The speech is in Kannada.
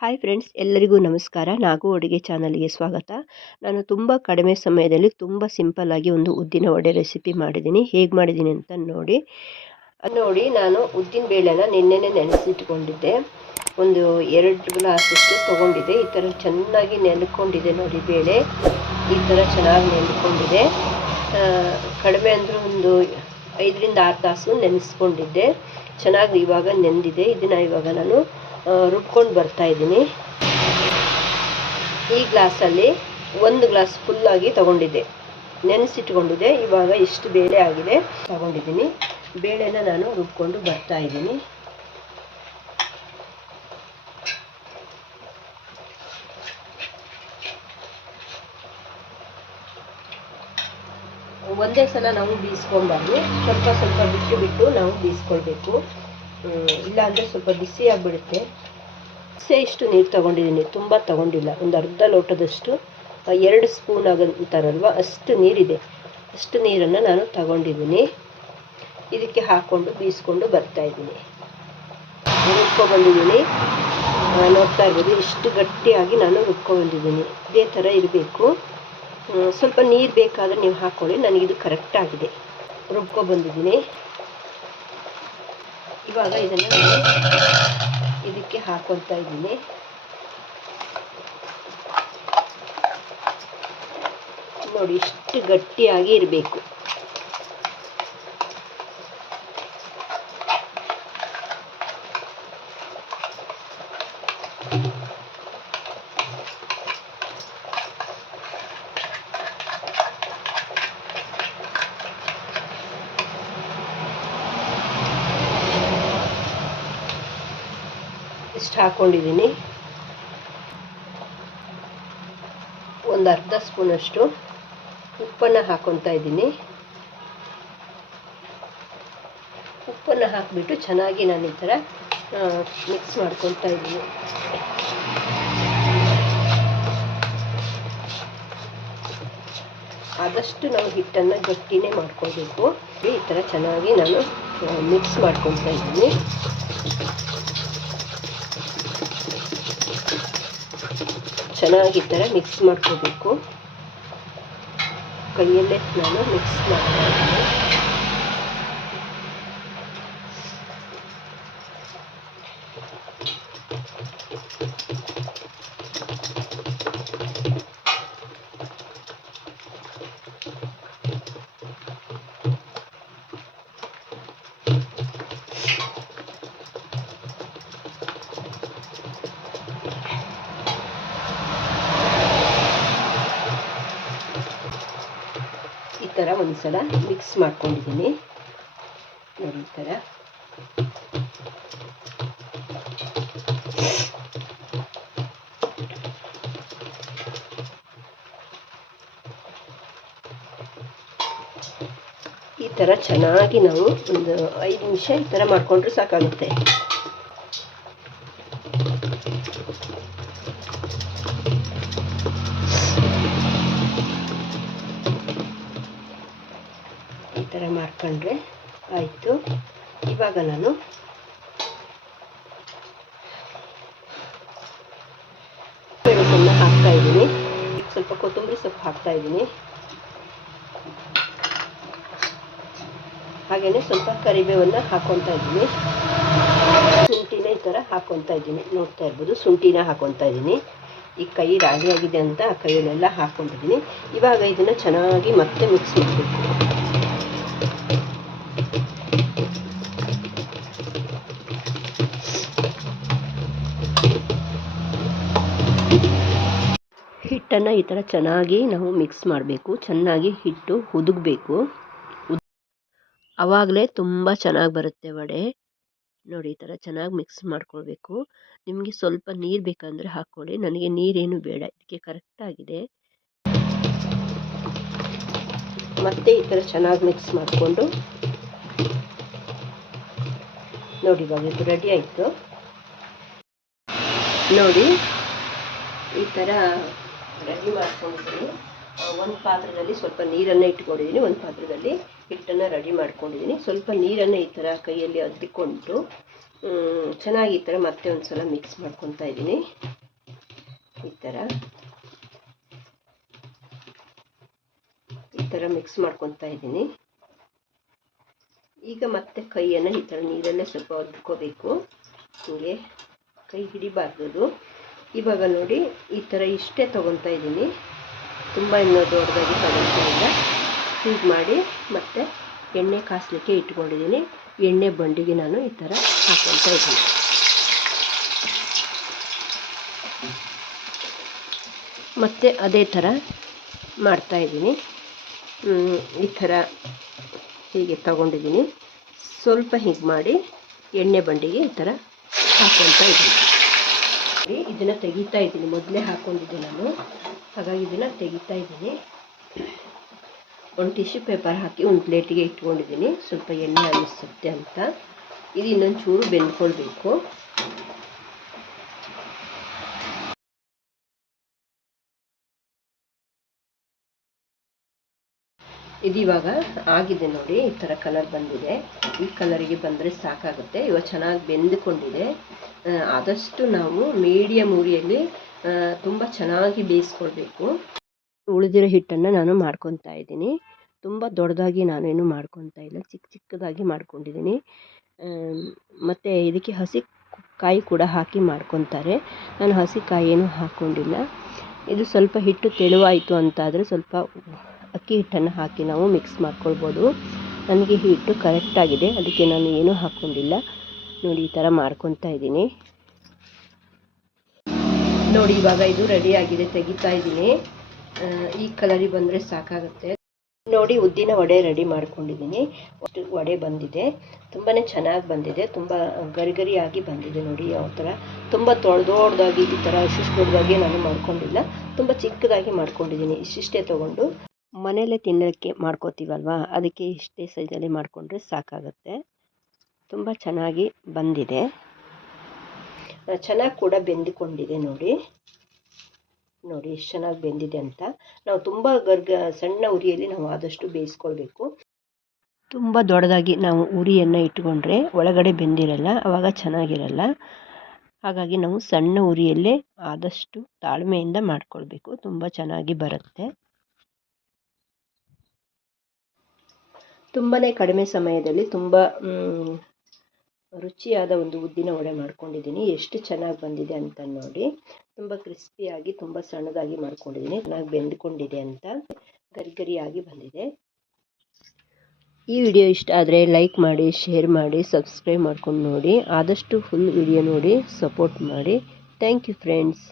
ಹಾಯ್ ಫ್ರೆಂಡ್ಸ್, ಎಲ್ಲರಿಗೂ ನಮಸ್ಕಾರ. ನಾಗು ಅಡುಗೆ ಚಾನಲ್ಗೆ ಸ್ವಾಗತ. ನಾನು ತುಂಬ ಕಡಿಮೆ ಸಮಯದಲ್ಲಿ ತುಂಬ ಸಿಂಪಲ್ಲಾಗಿ ಒಂದು ಉದ್ದಿನ ವಡೆ ರೆಸಿಪಿ ಮಾಡಿದ್ದೀನಿ. ಹೇಗೆ ಮಾಡಿದ್ದೀನಿ ಅಂತ ನೋಡಿ. ನಾನು ಉದ್ದಿನ ಬೇಳೆನ ನಿನ್ನೆನೇ ನೆನೆಸಿಟ್ಕೊಂಡಿದ್ದೆ. ಒಂದು 2 ಗ್ಲಾಸಷ್ಟು ತೊಗೊಂಡಿದ್ದೆ. ಈ ಥರ ಚೆನ್ನಾಗಿ ನೆನೆಕೊಂಡಿದೆ ನೋಡಿ. ಬೇಳೆ ಈ ಥರ ಚೆನ್ನಾಗಿ ನೆನೆಕೊಂಡಿದೆ. ಕಡಿಮೆ ಅಂದರೂ ಒಂದು 5ರಿಂದ 6 ತಾಸು ನೆನೆಸ್ಕೊಂಡಿದ್ದೆ. ಚೆನ್ನಾಗಿ ಇವಾಗ ನೆಂದಿದೆ. ಇದನ್ನು ಇವಾಗ ನಾನು ರುಬ್ಕೊಂಡು ಬರ್ತಾಯಿದ್ದೀನಿ. ಈ ಗ್ಲಾಸಲ್ಲಿ 1 ಗ್ಲಾಸ್ ಫುಲ್ಲಾಗಿ ತೊಗೊಂಡಿದ್ದೆ, ನೆನೆಸಿಟ್ಕೊಂಡಿದ್ದೆ. ಇವಾಗ ಇಷ್ಟು ಬೇಳೆ ಆಗಿದೆ ತೊಗೊಂಡಿದ್ದೀನಿ. ಬೇಳೆನ ನಾನು ರುಬ್ಕೊಂಡು ಬರ್ತಾಯಿದ್ದೀನಿ. ಒಂದೇ ಸಲ ನಾವು ಬೀಸ್ಕೊಬಾರ್ದು, ಸ್ವಲ್ಪ ಬಿಟ್ಟು ನಾವು ಬೀಸ್ಕೊಳ್ಬೇಕು. ಇಲ್ಲಾಂದರೆ ಸ್ವಲ್ಪ ಬಿಸಿ ಆಗಿಬಿಡುತ್ತೆ. ಇಷ್ಟು ನೀರು ತೊಗೊಂಡಿದ್ದೀನಿ, ತುಂಬ ತೊಗೊಂಡಿಲ್ಲ. ಒಂದು ಅರ್ಧ ಲೋಟದಷ್ಟು, 2 ಸ್ಪೂನ್ ಆಗಂತಾರಲ್ವ ಅಷ್ಟು ನೀರಿದೆ. ಅಷ್ಟು ನೀರನ್ನು ನಾನು ತಗೊಂಡಿದ್ದೀನಿ. ಇದಕ್ಕೆ ಹಾಕ್ಕೊಂಡು ಬೀಸ್ಕೊಂಡು ಬರ್ತಾಯಿದ್ದೀನಿ. ರುಬ್ಕೊಬಂದಿದ್ದೀನಿ. ನೋಡ್ತಾ ಇರ್ಬೋದು ಇಷ್ಟು ಗಟ್ಟಿಯಾಗಿ ನಾನು ರುಬ್ಕೊಬಂದಿದ್ದೀನಿ. ಇದೇ ಥರ ಇರಬೇಕು. ಸ್ವಲ್ಪ ನೀರು ಬೇಕಾದರೆ ನೀವು ಹಾಕ್ಕೊಳ್ಳಿ. ನನಗಿದು ಕರೆಕ್ಟಾಗಿದೆ. ರುಬ್ಕೊಬಂದಿದ್ದೀನಿ. ಇವಾಗ ಇದನ್ನು ಇದಕ್ಕೆ ಹಾಕ್ಕೊಳ್ತಾ ಇದ್ದೀನಿ. ನೋಡಿ ಇಷ್ಟು ಗಟ್ಟಿಯಾಗಿ ಇರಬೇಕು. ಇಷ್ಟು ಹಾಕ್ಕೊಂಡಿದ್ದೀನಿ. ಒಂದು ಅರ್ಧ ಸ್ಪೂನಷ್ಟು ಉಪ್ಪನ್ನು ಹಾಕ್ಕೊತಾ ಇದ್ದೀನಿ. ಉಪ್ಪನ್ನು ಹಾಕಿಬಿಟ್ಟು ಚೆನ್ನಾಗಿ ನಾನು ಈ ಥರ ಮಿಕ್ಸ್ ಮಾಡ್ಕೊತಾ ಇದ್ದೀನಿ. ಆದಷ್ಟು ನಾವು ಹಿಟ್ಟನ್ನು ಗಟ್ಟಿನೇ ಮಾಡ್ಕೊಳ್ಬೇಕು. ಈ ಥರ ಚೆನ್ನಾಗಿ ನಾನು ಮಿಕ್ಸ್ ಮಾಡ್ಕೊತಾ ಇದ್ದೀನಿ. ಚೆನ್ನಾಗಿ ಈ ಥರ ಮಿಕ್ಸ್ ಮಾಡ್ಕೋಬೇಕು. ಕೈಯಲ್ಲೇ ನಾನು ಮಿಕ್ಸ್ ಮಾಡ್ತಾ ಇದ್ದೀನಿ. ಈ ಥರ ಒಂದ್ಸಲ ಮಿಕ್ಸ್ ಮಾಡ್ಕೊಂಡಿದ್ದೀನಿ ನೋಡಿ. ಈ ಥರ ಚೆನ್ನಾಗಿ ನಾವು ಒಂದು 5 ನಿಮಿಷ ಈ ಥರ ಮಾಡಿಕೊಂಡ್ರೆ ಸಾಕಾಗುತ್ತೆ. ಈ ಥರ ಮಾಡ್ಕೊಂಡ್ರೆ ಆಯಿತು. ಇವಾಗ ನಾನು ಮೆಣಸನ್ನು ಹಾಕ್ತಾ ಇದ್ದೀನಿ. ಸ್ವಲ್ಪ ಕೊತ್ತಂಬರಿ ಸೊಪ್ಪು ಹಾಕ್ತಾ ಇದ್ದೀನಿ. ಹಾಗೆಯೇ ಸ್ವಲ್ಪ ಕರಿಬೇವನ್ನು ಹಾಕ್ಕೊತಾ ಇದ್ದೀನಿ. ಶುಂಠಿನ ಈ ಥರ ಹಾಕ್ಕೊತಾ ಇದ್ದೀನಿ. ನೋಡ್ತಾ ಇರ್ಬೋದು ಶುಂಠಿನ ಹಾಕ್ಕೊತಾ ಇದ್ದೀನಿ. ಈ ಕೈ ರಾಗಿ ಆಗಿದೆ ಅಂತ ಆ ಕೈಯಲ್ಲೆಲ್ಲ ಹಾಕ್ಕೊಂಡಿದ್ದೀನಿ. ಇವಾಗ ಇದನ್ನು ಚೆನ್ನಾಗಿ ಮತ್ತೆ ಮಿಕ್ಸ್ ಮಾಡಬೇಕು. ಹಿಟ್ಟನ್ನು ಈ ಥರ ಚೆನ್ನಾಗಿ ನಾವು ಮಿಕ್ಸ್ ಮಾಡಬೇಕು. ಚೆನ್ನಾಗಿ ಹಿಟ್ಟು ಹುದುಗಬೇಕು. ಆವಾಗಲೇ ತುಂಬ ಚೆನ್ನಾಗಿ ಬರುತ್ತೆ ವಡೆ. ನೋಡಿ ಈ ಥರ ಚೆನ್ನಾಗಿ ಮಿಕ್ಸ್ ಮಾಡ್ಕೊಳ್ಬೇಕು. ನಿಮಗೆ ಸ್ವಲ್ಪ ನೀರು ಬೇಕಂದರೆ ಹಾಕ್ಕೊಳ್ಳಿ. ನನಗೆ ನೀರೇನು ಬೇಡ, ಇದಕ್ಕೆ ಕರೆಕ್ಟಾಗಿದೆ. ಮತ್ತೆ ಈ ಥರ ಚೆನ್ನಾಗಿ ಮಿಕ್ಸ್ ಮಾಡಿಕೊಂಡು ನೋಡಿ ಇವಾಗ ಇದು ರೆಡಿ ಆಯಿತು. ನೋಡಿ ಈ ಥರ ರೆಡಿ ಮಾಡ್ಕೊಂಡಿದ್ದೀನಿ. ಒಂದು ಪಾತ್ರದಲ್ಲಿ ಸ್ವಲ್ಪ ನೀರನ್ನು ಇಟ್ಕೊಂಡಿದ್ದೀನಿ. ಒಂದು ಪಾತ್ರದಲ್ಲಿ ಹಿಟ್ಟನ್ನು ರೆಡಿ ಮಾಡ್ಕೊಂಡಿದ್ದೀನಿ. ಸ್ವಲ್ಪ ನೀರನ್ನು ಈ ಥರ ಕೈಯಲ್ಲಿ ಅದ್ದಿಕೊಂಡು ಚೆನ್ನಾಗಿ ಈ ಥರ ಮತ್ತೆ ಒಂದು ಸಲ ಮಿಕ್ಸ್ ಮಾಡ್ಕೊತಾ ಇದ್ದೀನಿ. ಈ ಥರ ಮಿಕ್ಸ್ ಮಾಡ್ಕೊತಾ ಇದ್ದೀನಿ. ಈಗ ಮತ್ತೆ ಕೈಯನ್ನು ಈ ಥರ ನೀರಲ್ಲೇ ಸ್ವಲ್ಪ ಒದ್ಕೋಬೇಕು. ಹೀಗೆ ಕೈ ಹಿಡಿಬಾರ್ದು. ಇವಾಗ ನೋಡಿ ಈ ಥರ ಇಷ್ಟೇ ತೊಗೊತಾ ಇದ್ದೀನಿ, ತುಂಬ ಇನ್ನೂ ದೊಡ್ಡದಾಗಿ ತಗೊಳ್ತಾ ಇಲ್ಲ. ಹೀಗೆ ಮಾಡಿ ಮತ್ತೆ ಎಣ್ಣೆ ಕಾಸಲಿಕ್ಕೆ ಇಟ್ಕೊಂಡಿದ್ದೀನಿ. ಎಣ್ಣೆ ಬಂಡಿಗೆ ನಾನು ಈ ಥರ ಹಾಕ್ಕೊತಾ ಇದ್ದೀನಿ. ಮತ್ತು ಅದೇ ಥರ ಮಾಡ್ತಾಯಿದ್ದೀನಿ. ಈ ಥರ ಹೀಗೆ ತಗೊಂಡಿದ್ದೀನಿ. ಸ್ವಲ್ಪ ಹೀಗೆ ಮಾಡಿ ಎಣ್ಣೆ ಬಂಡಿಗೆ ಈ ಥರ ಹಾಕ್ಕೊತಾ ಇದ್ದೀನಿ. ಇದನ್ನು ತೆಗಿತಾ ಇದ್ದೀನಿ. ಮೊದಲೇ ಹಾಕ್ಕೊಂಡಿದ್ದೆ ನಾನು, ಹಾಗಾಗಿ ಇದನ್ನು ತೆಗಿತಾ ಇದ್ದೀನಿ. ಒಂದು ಟಿಶ್ಯೂ ಪೇಪರ್ ಹಾಕಿ ಒಂದು ಪ್ಲೇಟಿಗೆ ಇಟ್ಕೊಂಡಿದ್ದೀನಿ, ಸ್ವಲ್ಪ ಎಣ್ಣೆ ಅನ್ನಿಸುತ್ತೆ ಅಂತ. ಇದು ಇನ್ನೊಂದು ಚೂರು ಬೆಂದ್ಕೊಳ್ಬೇಕು. ಇದು ಇವಾಗ ಆಗಿದೆ ನೋಡಿ, ಈ ಥರ ಕಲರ್ ಬಂದಿದೆ. ಈ ಕಲರಿಗೆ ಬಂದರೆ ಸಾಕಾಗುತ್ತೆ. ಇವಾಗ ಚೆನ್ನಾಗಿ ಬೆಂದುಕೊಂಡಿದೆ. ಆದಷ್ಟು ನಾವು ಮೀಡಿಯಮ್ ಉರಿಯಲ್ಲಿ ತುಂಬ ಚೆನ್ನಾಗಿ ಬೇಯಿಸ್ಕೊಳ್ಬೇಕು. ಉಳಿದಿರೋ ಹಿಟ್ಟನ್ನು ನಾನು ಮಾಡ್ಕೊತಾ ಇದ್ದೀನಿ. ತುಂಬ ದೊಡ್ಡದಾಗಿ ನಾನೇನು ಮಾಡ್ಕೊತಾ ಇಲ್ಲ, ಚಿಕ್ಕದಾಗಿ ಮಾಡ್ಕೊಂಡಿದ್ದೀನಿ. ಮತ್ತು ಇದಕ್ಕೆ ಹಸಿ ಕಾಯಿ ಕೂಡ ಹಾಕಿ ಮಾಡ್ಕೊತಾರೆ. ನಾನು ಹಸಿ ಕಾಯಿ ಏನೂ ಹಾಕ್ಕೊಂಡಿಲ್ಲ. ಇದು ಸ್ವಲ್ಪ ಹಿಟ್ಟು ತೆಳುವಾಯಿತು ಅಂತಾದರೆ ಸ್ವಲ್ಪ ಅಕ್ಕಿ ಹಿಟ್ಟನ್ನು ಹಾಕಿ ನಾವು ಮಿಕ್ಸ್ ಮಾಡ್ಕೊಳ್ಬೋದು. ನನಗೆ ಹಿಟ್ಟು ಕರೆಕ್ಟಾಗಿದೆ, ಅದಕ್ಕೆ ನಾನು ಏನೂ ಹಾಕ್ಕೊಂಡಿಲ್ಲ. ನೋಡಿ ಈ ಥರ ಮಾಡ್ಕೊತಾ ಇದ್ದೀನಿ. ನೋಡಿ ಇವಾಗ ಇದು ರೆಡಿಯಾಗಿದೆ, ತೆಗಿತಾ ಇದ್ದೀನಿ. ಈ ಕಲರಿಗೆ ಬಂದರೆ ಸಾಕಾಗುತ್ತೆ. ನೋಡಿ ಉದ್ದಿನ ವಡೆ ರೆಡಿ ಮಾಡ್ಕೊಂಡಿದ್ದೀನಿ. ವಡೆ ಬಂದಿದೆ, ತುಂಬಾ ಚೆನ್ನಾಗಿ ಬಂದಿದೆ. ತುಂಬ ಗರಿಗರಿಯಾಗಿ ಬಂದಿದೆ ನೋಡಿ. ಯಾವ ಥರ ತುಂಬ ದೊಡ್ಡದಾಗಿ ಈ ಥರ ಇಷ್ಟು ದೊಡ್ಡದಾಗಿ ನಾನು ಮಾಡ್ಕೊಂಡಿಲ್ಲ, ತುಂಬ ಚಿಕ್ಕದಾಗಿ ಮಾಡ್ಕೊಂಡಿದ್ದೀನಿ. ಇಷ್ಟಿಷ್ಟೇ ತೊಗೊಂಡು ಮನೆಯಲ್ಲೇ ತಿನ್ನೋಕ್ಕೆ ಮಾಡ್ಕೋತೀವಲ್ವ, ಅದಕ್ಕೆ ಇಷ್ಟೇ ಸೈಜಲ್ಲಿ ಮಾಡಿಕೊಂಡ್ರೆ ಸಾಕಾಗುತ್ತೆ. ತುಂಬ ಚೆನ್ನಾಗಿ ಬಂದಿದೆ, ಚೆನ್ನಾಗಿ ಕೂಡ ಬೆಂದಿಕೊಂಡಿದೆ. ನೋಡಿ ಎಷ್ಟು ಚೆನ್ನಾಗಿ ಬೆಂದಿದೆ ಅಂತ. ನಾವು ತುಂಬ ಸಣ್ಣ ಉರಿಯಲ್ಲಿ ನಾವು ಆದಷ್ಟು ಬೇಯಿಸ್ಕೊಳ್ಬೇಕು. ತುಂಬ ದೊಡ್ಡದಾಗಿ ನಾವು ಉರಿಯನ್ನು ಇಟ್ಕೊಂಡ್ರೆ ಒಳಗಡೆ ಬೆಂದಿರಲ್ಲ, ಆವಾಗ ಚೆನ್ನಾಗಿರಲ್ಲ. ಹಾಗಾಗಿ ನಾವು ಸಣ್ಣ ಉರಿಯಲ್ಲೇ ಆದಷ್ಟು ತಾಳ್ಮೆಯಿಂದ ಮಾಡ್ಕೊಳ್ಬೇಕು, ತುಂಬ ಚೆನ್ನಾಗಿ ಬರುತ್ತೆ. ತುಂಬಾ ಕಡಿಮೆ ಸಮಯದಲ್ಲಿ ತುಂಬ ರುಚಿಯಾದ ಒಂದು ಉದ್ದಿನ ವಡೆ ಮಾಡ್ಕೊಂಡಿದ್ದೀನಿ. ಎಷ್ಟು ಚೆನ್ನಾಗಿ ಬಂದಿದೆ ಅಂತ ನೋಡಿ. ತುಂಬ ಕ್ರಿಸ್ಪಿಯಾಗಿ ತುಂಬ ಸಣ್ಣದಾಗಿ ಮಾಡ್ಕೊಂಡಿದ್ದೀನಿ, ಚೆನ್ನಾಗಿ ಬೆಂದ್ಕೊಂಡಿದೆ ಅಂತ, ಗರಿಗರಿಯಾಗಿ ಬಂದಿದೆ. ಈ ವಿಡಿಯೋ ಇಷ್ಟ ಆದರೆ ಲೈಕ್ ಮಾಡಿ, ಶೇರ್ ಮಾಡಿ, ಸಬ್ಸ್ಕ್ರೈಬ್ ಮಾಡ್ಕೊಂಡು ನೋಡಿ. ಆದಷ್ಟು ಫುಲ್ ವಿಡಿಯೋ ನೋಡಿ ಸಪೋರ್ಟ್ ಮಾಡಿ. Thank you friends.